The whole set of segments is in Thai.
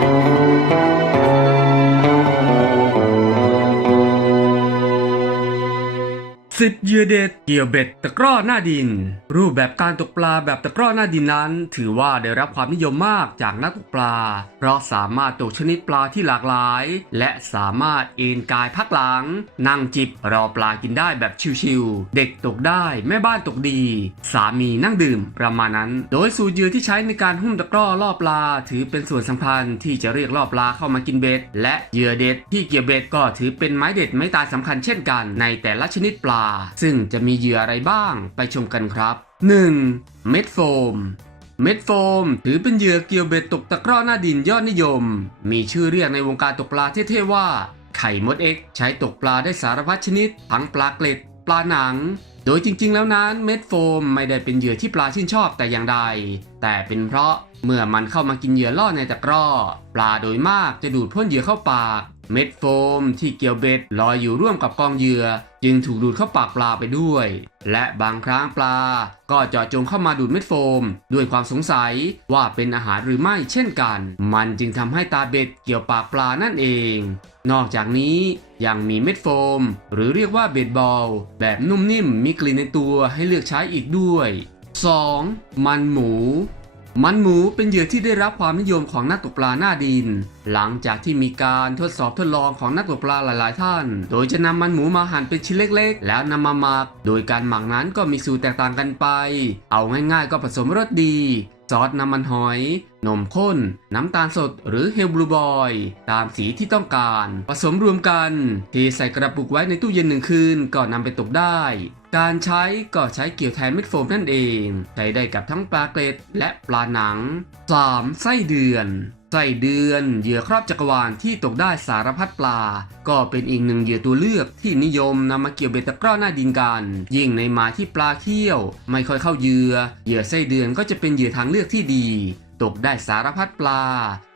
Thank you. สิบเยือเด็ดเกี่ยวเบ็ดตะกร้อหน้าดิน รูปแบบการตกปลาแบบตะกร้อหน้าดินนั้น ถือว่าได้รับความนิยมมากจากนักตกปลา เพราะสามารถตกชนิดปลาที่หลากหลาย และสามารถเอนกายพักหลัง นั่งจิบรอปลากินได้แบบชิวๆเด็กตกได้แม่บ้านตกดี สามีนั่งดื่มประมาณนั้น โดยสูตรเยือที่ใช้ในการหุ้มตะกร้อล่อปลา ถือเป็นส่วนสำคัญที่จะเรียกล่อปลาเข้ามากินเบ็ดและเหยื่อเด็ดที่เกี่ยวเบ็ดก็ถือเป็นไม้เด็ดไม้ตายสำคัญเช่นกัน ในแต่ละชนิดปลาซึ่งจะมีเหยื่ออะไรบ้างไปชมกันครับ 1. เม็ดโฟม เม็ดโฟม ถือเป็นเหยื่อเกี่ยวเบ็ดตกตะกร้อหน้าดินยอดนิยม มีชื่อเรียกในวงการตกปลาเท่ๆว่า ไข่มดเอ็กใช้ตกปลาได้สารพัดชนิด ทั้งปลาเกล็ด ปลาหนัง โดยจริงๆ แล้วนั้นเม็ดโฟมไม่ได้เป็นเหยื่อที่ปลาชื่นชอบแต่อย่างใด แต่เป็นเพราะเมื่อมันเข้ามากินเหยื่อล่อในตะกร้อ ปลาโดยมากจะดูดพ่นเหยื่อเข้าปาก เม็ดโฟมที่เกี่ยวเบ็ดลอยอยู่ร่วมกับกองเหยื่อ จึงถูกดูดเข้าปากปลาไปด้วย และบางครั้งปลา ก็เจาะจงเข้ามาดูดเม็ดโฟม ด้วยความสงสัยว่าเป็นอาหารหรือไม่เช่นกัน มันจึงทำให้ตาเบ็ดเกี่ยวปากปลานั่นเอง นอกจากนี้ยังมีเม็ดโฟม หรือเรียกว่าเบ็ดบอล แบบนุ่มนิ่มมีกลิ่นในตัวให้เลือกใช้อีกด้วย 2. มันหมู มันหมูเป็นเหยื่อที่ได้รับความนิยมของนักตกปลาหน้าดิน หลังจากที่มีการทดสอบทดลองของนักตกปลาหลาย ๆ ท่าน โดยจะนำมันหมูมาหั่นเป็นชิ้นเล็ก ๆ แล้วนำมาหมัก โดยการหมักนั้นก็มีสูตรแตกต่างกันไป เอาง่าย ๆ ก็ผสมรสดี ซอสน้ำมันหอย นมข้น น้ำตาลสดหรือเฮลบลูบอย ตามสีที่ต้องการ ผสมรวมกันเทใส่กระปุกไว้ในตู้เย็นหนึ่งคืนก่อนนำไปตกได้ การใช้ก็ใช้เกี่ยวแทนเม็ดโฟมนั่นเอง ใช้ได้กับทั้งปลาเกล็ดและปลาหนัง 3. ไส้เดือน ไส้เดือนเหยื่อครอบจักรวาลที่ตกได้สารพัดปลา ก็เป็นอีกหนึ่งเหยื่อตัวเลือกที่นิยมนำมาเกี่ยวเบ็ดตะกร้อหน้าดินกัน ยิ่งในหมาที่ปลาเขี้ยว ไม่ค่อยเข้าเหยื่อเหยื่อไส้เดือนก็จะเป็นเหยื่อทางเลือกที่ดี ตกได้สารพัดปลา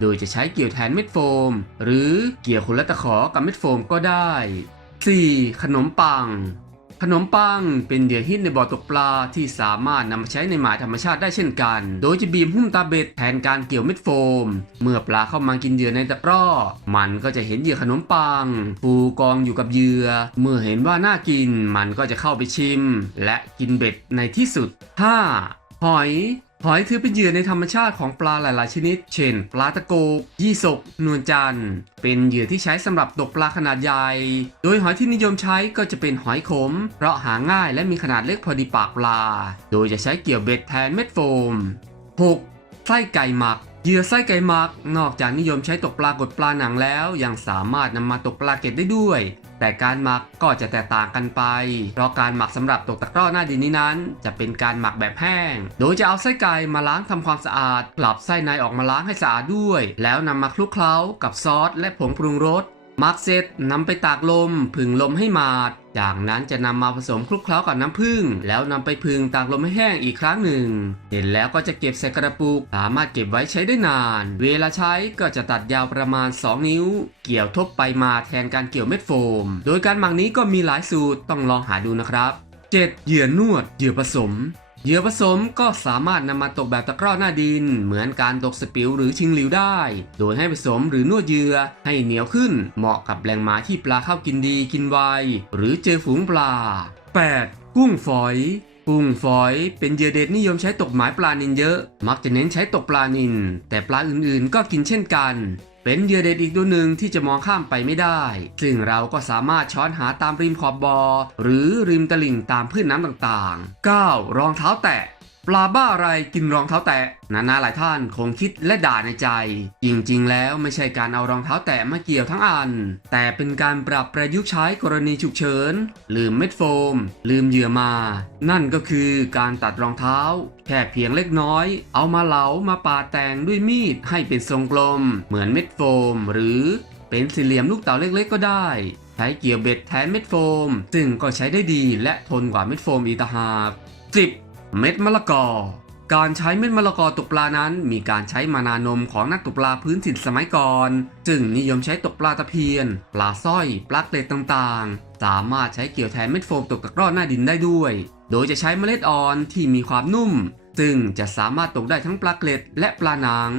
โดยจะใช้เกี่ยวแทนเม็ดโฟม หรือเกี่ยวคนละตะขอกับเม็ดโฟมก็ได้ 4. ขนมปัง ขนมปังเป็นเหยื่อฮิตในบ่อตกปลาที่สามารถนำมาใช้ในหมายธรรมชาติได้เช่นกัน โดยจะบีมหุ้มตาเบ็ดแทนการเกี่ยวเม็ดโฟม เมื่อปลาเข้ามากินเหยื่อในตะกร้อ มันก็จะเห็นเหยื่อขนมปัง ปูกองอยู่กับเหยื่อ เมื่อเห็นว่าน่ากิน มันก็จะเข้าไปชิม และกินเบ็ดในที่สุด 5. หอย หอยถือเป็นเหยื่อในธรรมชาติของปลาหลาย ๆ ชนิด เช่น ปลาตะโกกยี่สก นวลจันทร์ เป็นเหยื่อที่ใช้สำหรับตกปลาขนาดใหญ่ โดยหอยที่นิยมใช้ก็จะเป็นหอยขม เพราะหาง่ายและมีขนาดเล็กพอดีปากปลา โดยจะใช้เกี่ยวเบ็ดแทนเม็ดโฟม 6. ไส้ไก่หมัก เหยื่อไส้ไก่หมัก นอกจากนิยมใช้ตกปลากดปลาหนังแล้ว ยังสามารถนำมาตกปลาเก็บได้ด้วย แต่การหมักก็จะแตกต่างกันไป เพราะการหมักสำหรับตกตะกร้อหน้าดินนี้นั้น จะเป็นการหมักแบบแห้ง โดยจะเอาไส้ไก่มาล้างทำความสะอาดกลับไส้ในออกมาล้างให้สะอาดด้วย แล้วนำมาคลุกเคล้ากับซอสและผงปรุงรส มักเสร็จนำไปตากลมผึ่งลมให้หมาด จากนั้นจะนำมาผสมคลุกเคล้ากับน้ำผึ้งแล้วนำไปผึ่งตากลมให้แห้งอีกครั้งหนึ่ง เสร็จแล้วก็จะเก็บใส่กระปุก สามารถเก็บไว้ใช้ได้นาน เวลาใช้ก็จะตัดยาวประมาณ 2 นิ้ว เกี่ยวทบไปมาแทนการเกี่ยวเม็ดโฟม โดยการหมักนี้ก็มีหลายสูตรต้องลองหาดูนะครับ 7. เหยื่อนวดเหยื่อผสม เหยื่อผสมก็สามารถนำมาตกแบบตะกร้อหน้าดิน เหมือนการตกสปิวหรือชิงหลิวได้ โดยให้ผสมหรือนวดเหยื่อให้เหนียวขึ้น เหมาะกับแหล่งหมาที่ปลาเข้ากินดีกินไว หรือเจอฝูงปลา 8. กุ้งฝอยกุ้งฝอยเป็นเหยื่อเด็ดนิยมใช้ตกหมายปลานินเยอะ มักจะเน้นใช้ตกปลานิน แต่ปลาอื่นๆก็กินเช่นกัน เป็นเหยื่อเด็ดอีกตัวหนึ่งที่จะมองข้ามไปไม่ได้ ซึ่งเราก็สามารถช้อนหาตามริมขอบบอ่อหรือริมตลิ่งตามพืชน้ำต่างๆ 9. รองเท้าแตะ ปลาบ้าอะไรกินรองเท้าแตะนานาหลายท่านคงคิดและด่าในใจ จริงๆ แล้วไม่ใช่การเอารองเท้าแตะมาเกี่ยวทั้งอัน แต่เป็นการปรับประยุกต์ใช้กรณีฉุกเฉิน ลืมเม็ดโฟม ลืมเหยื่อมา นั่นก็คือการตัดรองเท้า แค่เพียงเล็กน้อย เอามาเหลามาปาแต่งด้วยมีดให้เป็นทรงกลม เหมือนเม็ดโฟม หรือเป็นสี่เหลี่ยมลูกเต๋าเล็กๆ ก็ได้ใช้เกี่ยวเบ็ดแทนเม็ดโฟม ซึ่งก็ใช้ได้ดีและทนกว่าเม็ดโฟมอีกต่างหาก 10. เม็ดมะละกอ การใช้เม็ดมะละกอตกปลานั้น มีการใช้มานานมของนักตกปลาพื้นถิ่นสมัยก่อน จึงนิยมใช้ตกปลาตะเพียน ปลาสร้อยปลาเกล็ดต่างๆ สามารถใช้เกี่ยวแทนเม็ดโฟมตกตะกร้อหน้าดินได้ด้วย โดยจะใช้เมล็ดอ่อนที่มีความนุ่ม ซึ่งจะสามารถตกได้ทั้งปลาเกล็ดและปลาหนัง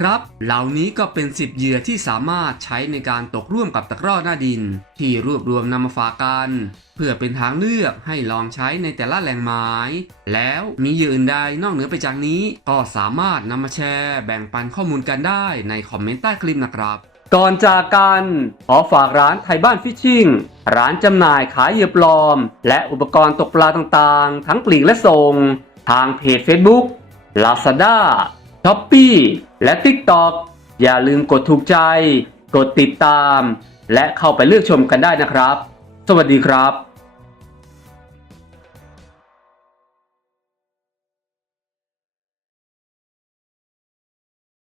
ครับ เหล่านี้ก็เป็น 10 เหยื่อที่สามารถใช้ในการตกร่วมกับตะกร้อหน้าดิน ที่รวบรวมนำมาฝากกัน เพื่อเป็นทางเลือกให้ลองใช้ในแต่ละแหล่งไม้ แล้วมีเหยื่ออื่นใดนอกเหนือไปจากนี้ ก็สามารถนำมาแชร์แบ่งปันข้อมูลกันได้ในคอมเมนต์ใต้คลิปนะครับก่อนจากกัน ขอฝากร้านไทยบ้านฟิชชิ่ง ร้านจำหน่ายขายเหยื่อปลอม และอุปกรณ์ตกปลาต่างๆ ทั้งปลีกและส่ง ทางเพจ Facebook Lazada s h อป e e และ TikTok อย่าลืมกดถูกใจ กดติดตาม และเข้าไปเลือกชมกันได้นะครับ สวัสดีครับ